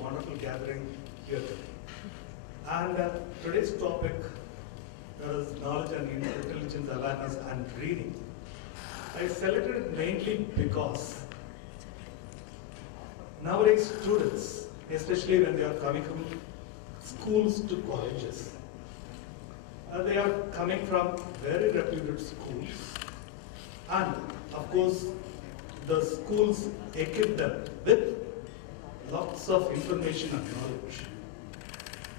wonderful gathering here today. And today's topic is knowledge and intelligence awareness and reading. I selected it mainly because nowadays students, especially when they are coming from schools to colleges, they are coming from very reputed schools, and of course the schools equip them with lots of information and knowledge.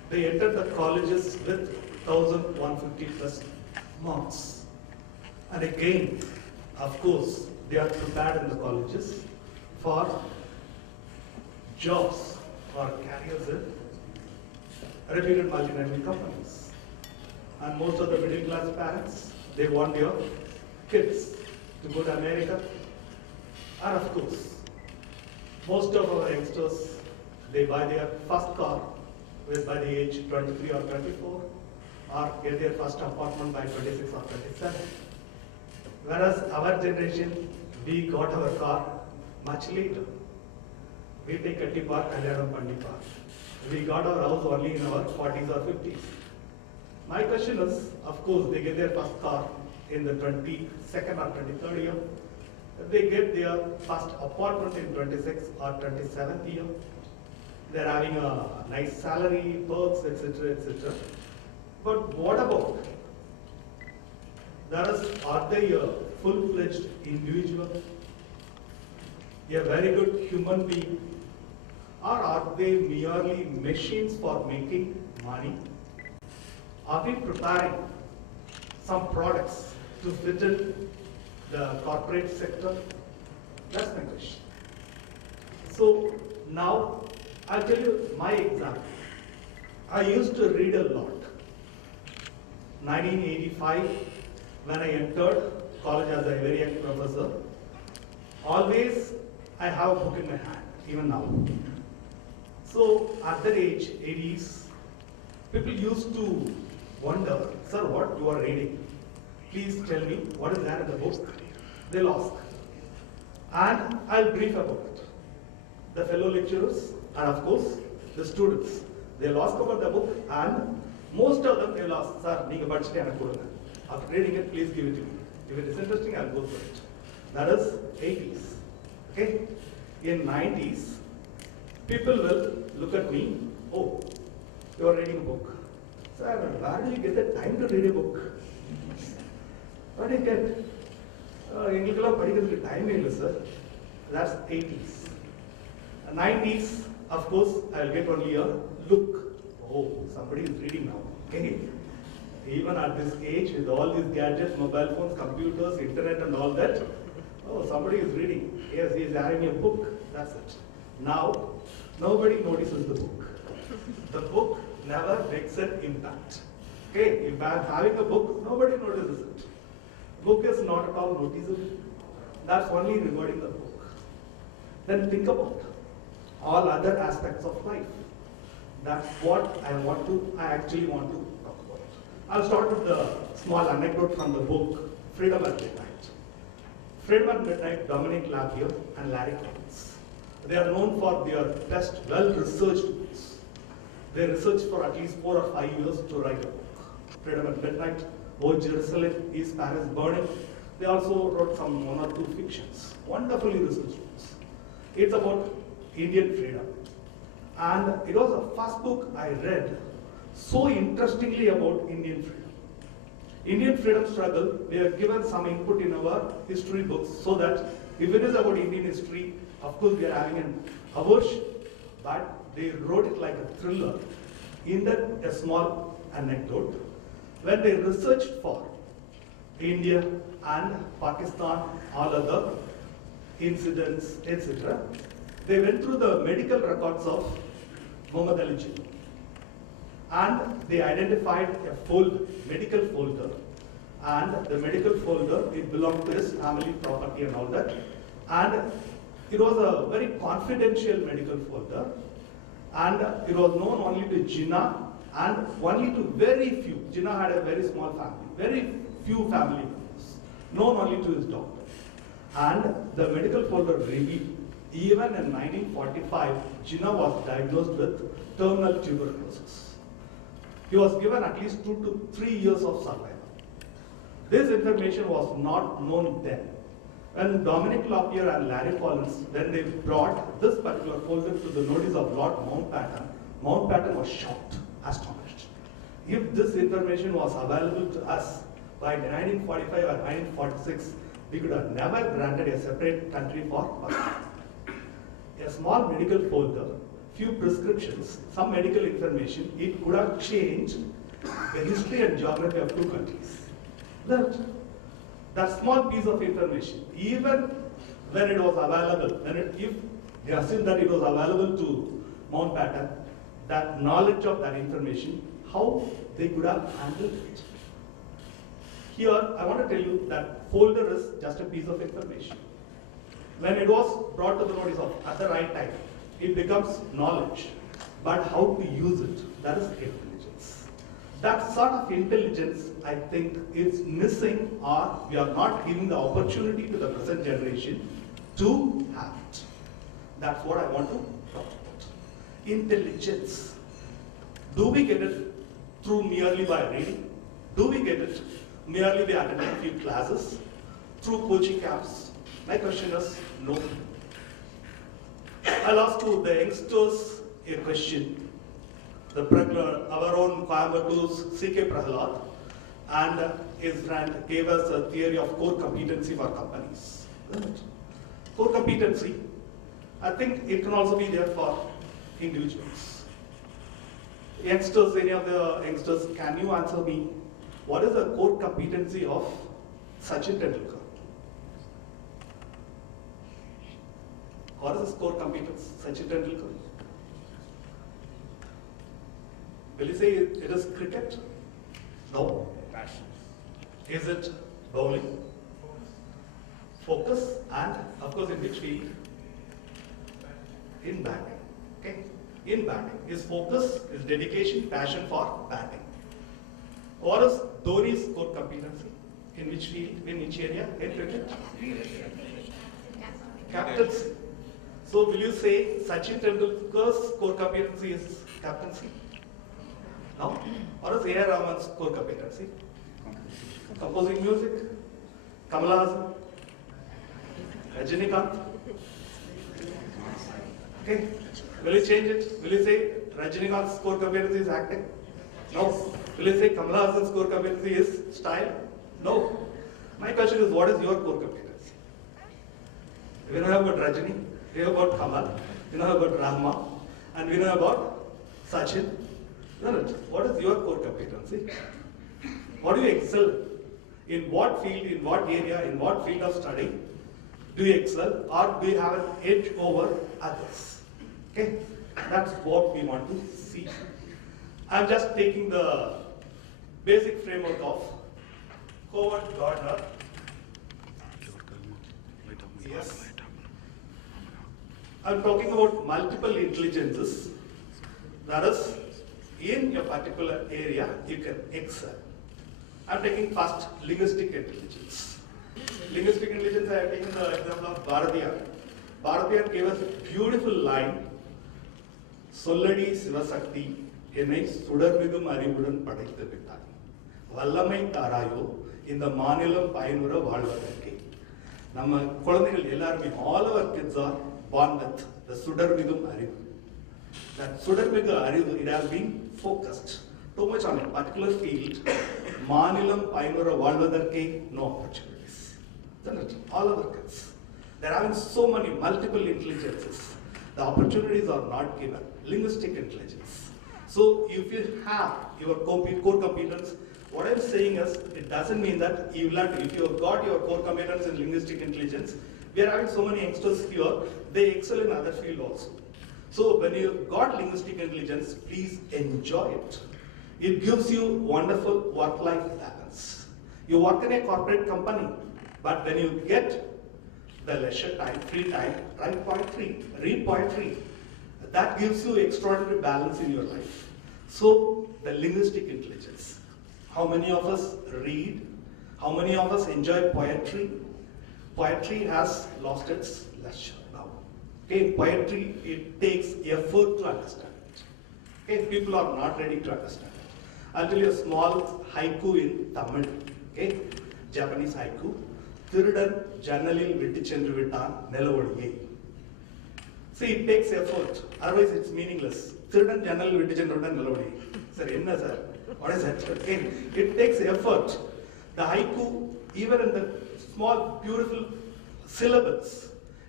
They enter the colleges with 1,150 plus marks, and again, of course, they are prepared in the colleges for jobs or careers in reputed multinational companies. And most of the middle class parents, they want their kids to go to America. And of course, most of our youngsters, they buy their first car by the age 23 or 24, or get their first apartment by 26 or 27. Whereas our generation, we got our car much later. We take Katti Park, Kalyanam Pandi Park. We got our house only in our 40s or 50s. My question is, of course, they get their first car in the 22nd or 23rd year. They get their first apartment in 26th or 27th year. They're having a nice salary, perks, etc., etc. But what about? Are they a full-fledged individual, a very good human being, or are they merely machines for making money? Are we preparing some products to fit in the corporate sector? That's my question. So now I'll tell you my example. I used to read a lot. 1985, when I entered college as a very young professor, always I have a book in my hand, even now. So at that age, 80s, people used to wonder, sir, what you are reading? Please tell me what is there in the book. They'll ask. And I'll brief about it. The fellow lecturers and of course the students, they'll ask about the book, and most of them they'll ask, sir, neenga padichite enak kodunga. After reading it, please give it to me. If it is interesting, I'll go for it. That is 80s. Okay? In 90s, people will look at me, oh, you are reading a book. Sir, where do you get the time to read a book? What do you get? எங்களுக்கெல்லாம் படிக்கிறதுக்கு time இல்லை sir. That's 80s. 90s, of course, I'll get only a look. Oh, somebody is reading now. Okay. Even at this age, with all these gadgets, mobile phones, computers, internet and all that, oh, somebody is reading. Yes, he is having a book. That's it. Now, nobody notices the book. The book never makes an impact. Okay, if I am having a book, nobody notices it. Book is not at all noticeable. That's only regarding the book. Then think about all other aspects of life. That's what I actually want to talk about. I'll start with the small anecdote from the book, Freedom at Midnight. Freedom at Midnight, Dominic Lapierre and Larry Collins. They are known for their best, well-researched books. They researched for at least 4 or 5 years to write a book. Freedom at Midnight, Oh Jerusalem, Is Paris Burning? They also wrote some 1 or 2 fictions. Wonderfully researched books. It's about Indian freedom. And it was the first book I read so interestingly about Indian freedom. Indian freedom struggle, we have given some input in our history books so that if it is about Indian history, of course we are having an aversion, but they wrote it like a thriller. In that, a small anecdote, when they researched for India and Pakistan, all other incidents, etc., they went through the medical records of Muhammad Ali Jinnah. And they identified a medical folder. And the medical folder, it belonged to his family property and all that. And it was a very confidential medical folder. And it was known only to Jinnah and only to very few. Jinnah had a very small family, very few family members, known only to his doctor. And the medical folder revealed Even in 1945, Jinnah was diagnosed with terminal tuberculosis. He was given at least 2 to 3 years of survival. This information was not known then. When Dominic Lockyer and Larry Collins, when they brought this particular folder to the notice of Lord Mountbatten was shocked, astonished. If this information was available to us by 1945 or 1946, we could have never granted a separate country for Pakistan. A small medical folder, few prescriptions, some medical information, it could have changed the history and geography of 2 countries. That small piece of information, even when it was available, if we assume that it was available to Mountbatten, that knowledge of that information, how they could have handled it. Here, I want to tell you that folder is just a piece of information. When it was brought to the notice of at the right time, it becomes knowledge. But how to use it, that is intelligence. That sort of intelligence, I think, is missing, or we are not giving the opportunity to the present generation to have it. That's what I want to talk about. Intelligence. Do we get it through merely by reading? Do we get it merely by attending a few classes? Through coaching camps? My question is no. I'll ask to the youngsters a question. Our own Coimbatore C.K. Prahalad and his friend gave us a theory of core competency for companies. Core competency, I think it can also be there for individuals. Youngsters, any of the youngsters, can you answer me? What is the core competency of Sachin Tendulkar? What is his core competence, Sachin Tendulkar? Will you say it is cricket? No. Passion. Is it bowling? Focus, and of course in which field? In batting. Okay? In batting. His focus, his dedication, passion for batting. What is Dhoni's core competency? In which field? In which area? In cricket? Captaincy. So will you say Sachin Tendulkar's core competency is captaincy? No? What is A.R. Rahman's core competency? Composing music? Kamal Haasan? Rajinikanth? Okay. Will you change it? Will you say Rajinikanth's core competency is acting? No. Will you say Kamal Haasan's core competency is style? No. My question is, what is your core competency? We know about Rajini, we know about Kamal, we know about Rahma, and we know about Sachin. What is your core competency? What do you excel in? What field, in what area, in what field of study do you excel, or do you have an edge over others? Okay, that's what we want to see. I'm just taking the basic framework of Howard Gardner. Yes. I'm talking about multiple intelligences. That is, in a particular area, you can excel. I'm taking first linguistic intelligence. Linguistic intelligence, I have taken the example of Bharatiyar. Bharatiyar gave us a beautiful line, Solladi Sivasakti, என்னை சுடர்மிகும் அறிவுடன் படைத்து விட்டாய். வல்லமை தாராயோ இந்த மாநிலம் பயனுற வாழ்வதற்கே. நம்ம குழந்தைகள் எல்லாருமே, all our kids are born with the சுடர்மிகும் அறிவு. That சுடர்மிகு அறிவு, it has been focused too much on a particular field. மாநிலம் பயனுற வாழ்வதற்கே, no opportunities. Isn't it? All our kids, they're having so many multiple intelligences. The opportunities are not given. Linguistic intelligence. So if you have your core competence, what I'm saying is, it doesn't mean that you will have to, if you have got your core competence in linguistic intelligence, we are having so many youngsters here, they excel in other field also. So when you got linguistic intelligence, please enjoy it. It gives you wonderful work-life balance. You work in a corporate company, but when you get the leisure time, free time, write poetry, read poetry. That gives you extraordinary balance in your life. So, the linguistic intelligence. How many of us read? How many of us enjoy poetry? Poetry has lost its leisure now. Okay, poetry, it takes effort to understand it. Okay, people are not ready to understand it. I'll tell you a small haiku in Tamil. Okay, Japanese haiku. Thirudan ஜன்னலில் விட்டு சென்று விட்டான் நிலவொளியை. See, it takes effort. Otherwise, it's meaningless. Thirudan ஜன்னலில் விட்டு சென்று விட்டான் நிலவொளியை. Sir, enna sir? What is that? Okay, it takes effort. The haiku, even in the small, beautiful syllables,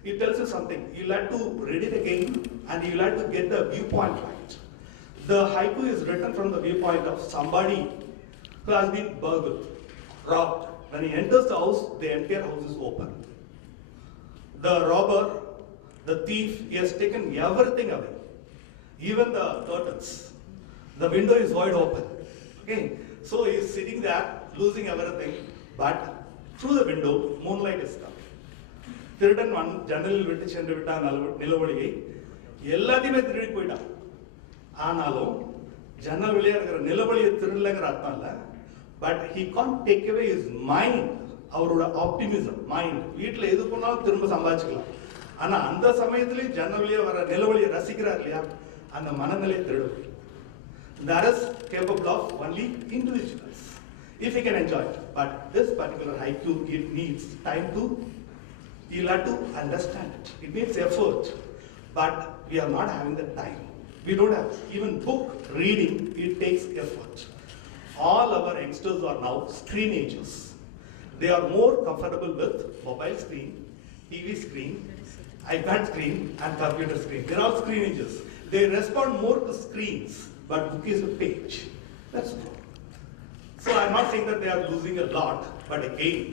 it tells you something. You'll have to read it again and you'll have to get the viewpoint right. The haiku is written from the viewpoint of somebody who has been burgled, robbed. When he enters the house, the entire house is open. The robber, the thief, he has taken everything away, even the curtains. The window is wide open. Okay, so he is sitting there, losing everything, but through the window, moonlight is coming. திருடன் ஜன்னலில் விட்டு சென்று விட்டான் நிலவொளியை, எல்லாத்தையுமே திருடி போயிட்டான். ஆனாலும் ஜன்னல் வழியா இருக்கிற நிலவொளியை திருடலைங்கிற அர்த்தம் இல்லை. But he can't take away his mind, அவரோட ஆப்டிமிசம் மைண்ட். வீட்டில் எது பண்ணாலும் திரும்ப சம்பாதிச்சுக்கலாம். ஆனா அந்த சமயத்திலேயே ஜன்னல் வழியா வர நிலவொளியை ரசிக்கிறார் இல்லையா, அந்த மனநிலையை திருடும். That is capable of only individuals, if he can enjoy it. But this particular haiku, it needs time to, you'll have to understand it. It needs effort, but we are not having the time. We don't have, even book reading, it takes effort. All our youngsters are now screenagers. They are more comfortable with mobile screen, TV screen, iPad screen, and computer screen. They're all screenagers. They respond more to screens, but book is a page. That's true. So I'm not saying that they are losing a lot, but again,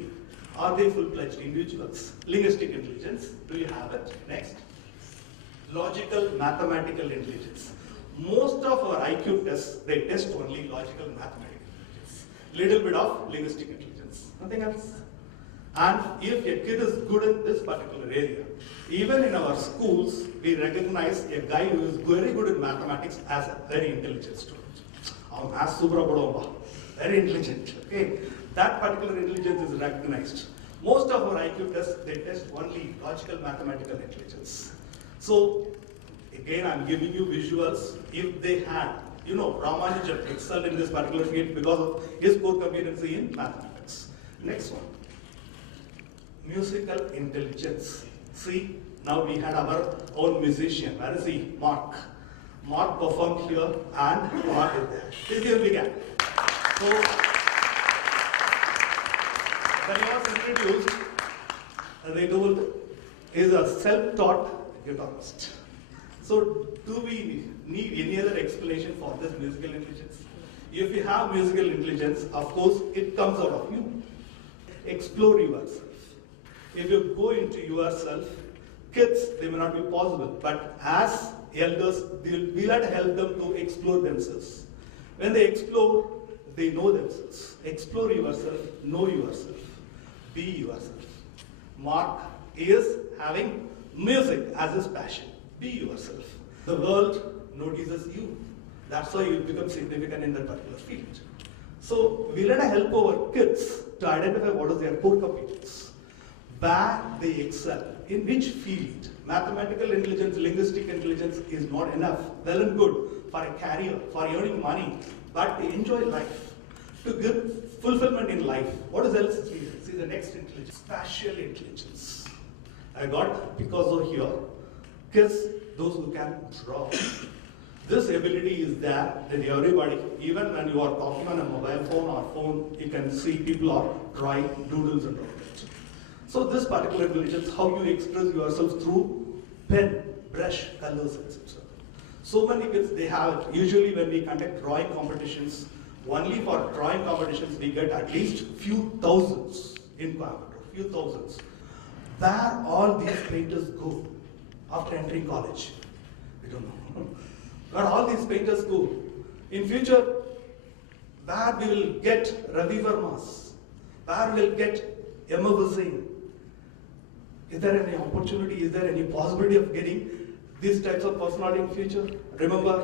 are they full-fledged individuals? Linguistic intelligence, do you have it? Next. Logical, mathematical intelligence. Most of our IQ tests, they test only logical, mathematical intelligence. Little bit of linguistic intelligence, nothing else. And if a kid is good in this particular area, even in our schools, we recognize a guy who is very good in mathematics as a very intelligent student. As very intelligent. Okay, that particular intelligence is recognized. Most of our IQ tests, they test only logical, mathematical intelligence. So, again, I'm giving you visuals. If they had, Ramanujan excelled in this particular field because of his core competency in mathematics. Next one. Musical intelligence. See, now we had our own musician. Where is he? Mark. Mark performed here and Mark is there. Please give a big hand. So, when he was introduced, they told he is a self-taught guitarist. So, do we need any other explanation for this musical intelligence? If you have musical intelligence, of course, it comes out of you. Explore yourself. If you go into yourself, kids, they may not be possible, but as elders, we'll have to help them to explore themselves. When they explore, they know themselves. Explore yourself, know yourself, be yourself. Mark is having music as his passion. Be yourself. The world notices you. That's why you become significant in that particular field. So we'll have to help our kids to identify what is their core competence, where they excel, in which field. Mathematical intelligence, linguistic intelligence is not enough. Well and good for a career, for earning money, but to enjoy life, to give fulfillment in life. What is else? See the next intelligence, spatial intelligence. I got Picasso here. Kids, those who can draw. This ability is there in everybody. Even when you are talking on a mobile phone or phone, you can see people are drawing doodles and all that. So this particular intelligence, how you express yourself through pen, brush, colors, etc. So many kids, they have it. Usually when we conduct drawing competitions, only for drawing competitions, we get at least few thousands in Coimbatore, few thousands. Where all these painters go after entering college? We don't know. Where all these painters go? In future, where we will get Ravi Vermas? Where we will get Emma Hussain? Is there any opportunity? Is there any possibility of getting these types of personality in future? Remember,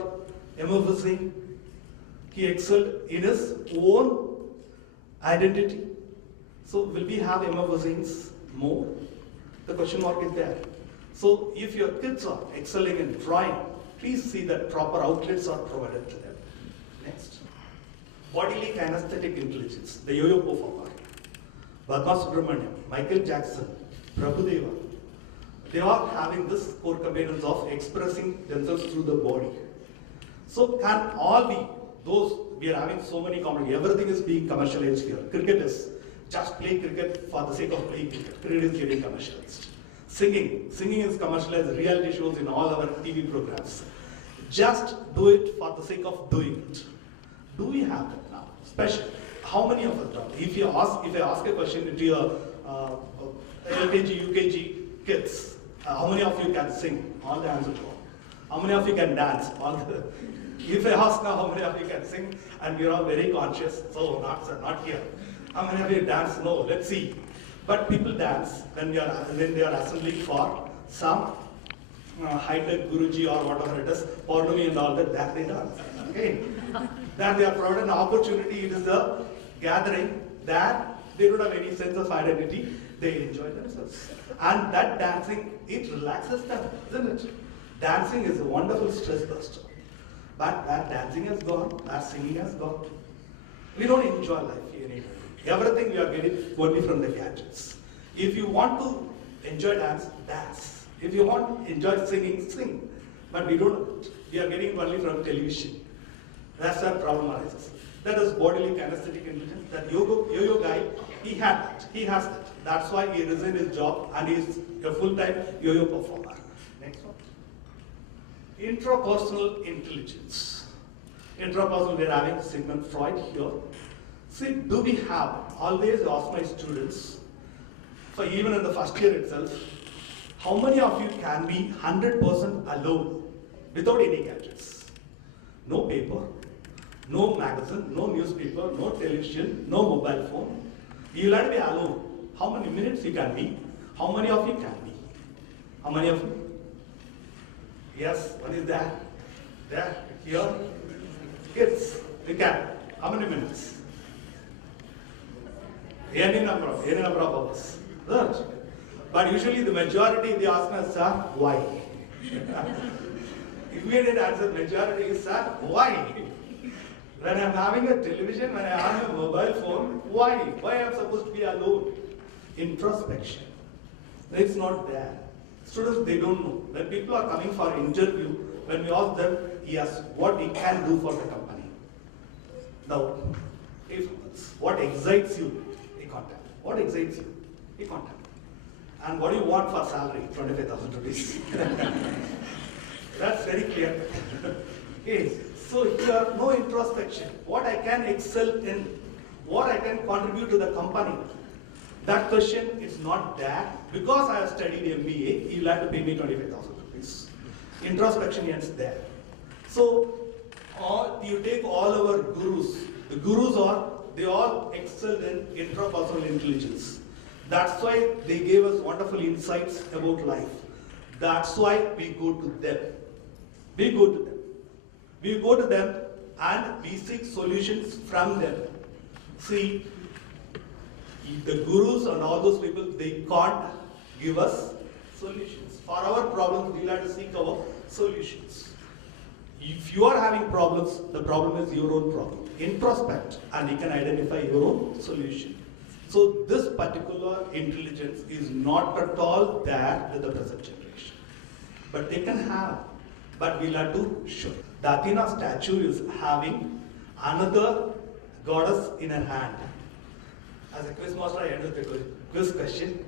Emma Hussain, he excelled in his own identity. So will we have Emma Hussains more? The question mark is there. So if your kids are excelling in drawing, please see that proper outlets are provided to them. Next. Bodily kinesthetic intelligence, the yo-yo performer. Padma Subramaniam, Michael Jackson, Prabhudeva, they are having this core competence of expressing themselves through the body. So can all be those, we are having so many common, everything is being commercialized here. Cricket is just play cricket for the sake of playing cricket. Cricket is getting commercialized. Singing is commercialized, reality shows in all our TV programs. Just do it for the sake of doing it. Do we have that now? Especially, how many of us do? If I ask a question to your LKG, UKG kids, how many of you can sing? All the hands will go. How many of you can dance? If I ask now how many of you can sing, and we are all very conscious, so not here. How many of you dance? No, let's see. But people dance when they are assembling for some high-tech Guruji or whatever it is, Purnami and all that they dance. Okay? That they are provided an opportunity, it is a gathering that they don't have any sense of identity, they enjoy themselves. And that dancing, it relaxes them, isn't it? Dancing is a wonderful stress buster. But that dancing has gone, that singing has gone. We don't enjoy life anymore. Everything we are getting only from the gadgets. If you want to enjoy dance, dance. If you want to enjoy singing, sing. But we don't. We are getting only from television. That's our problem arises. That is bodily kinesthetic intelligence. That yo-yo guy, he had that. He has that. That's why he resigned his job and he is a full-time yo-yo performer. Next one. Intrapersonal intelligence. Intrapersonal, we are having Sigmund Freud here. See, do we have, always ask my students, for even in the first year itself, how many of you can be 100% alone without any gadgets? No paper, no magazine, no newspaper, no television, no mobile phone. You will have to be alone. How many minutes you can be? How many of you can be? How many of you? Yes, what is that? There, here. Kids, you can. How many minutes? Any number of hours. Right? But usually the majority they ask us, sir, why? Immediate answer, majority is, sir, why? When I'm having a television, when I have a mobile phone, why? Why am I supposed to be alone? Introspection. It's not there. Students, they don't know. When people are coming for interview, when we ask them, yes, what we can do for the company. Now, if what excites you, he contact. What excites you, he contact. And what do you want for salary? 25,000 rupees. That's very clear. Okay. So here, no introspection. What I can excel in, what I can contribute to the company. That question is not there. Because I have studied MBA, you will have to pay me 25,000 rupees. Introspection is there. So, you take all our gurus. The gurus they all excelled in intrapersonal intelligence. That's why they gave us wonderful insights about life. That's why we go to them. We go to them. We go to them and we seek solutions from them. See, the gurus and all those people, they can't give us solutions. For our problems, we'll have to seek our solutions. If you are having problems, the problem is your own problem. Introspect and you can identify your own solution. So this particular intelligence is not at all there with the present generation. But they can have, but we'll have to show. The Athena statue is having another goddess in her hand. As a quiz master, I end with a quiz question.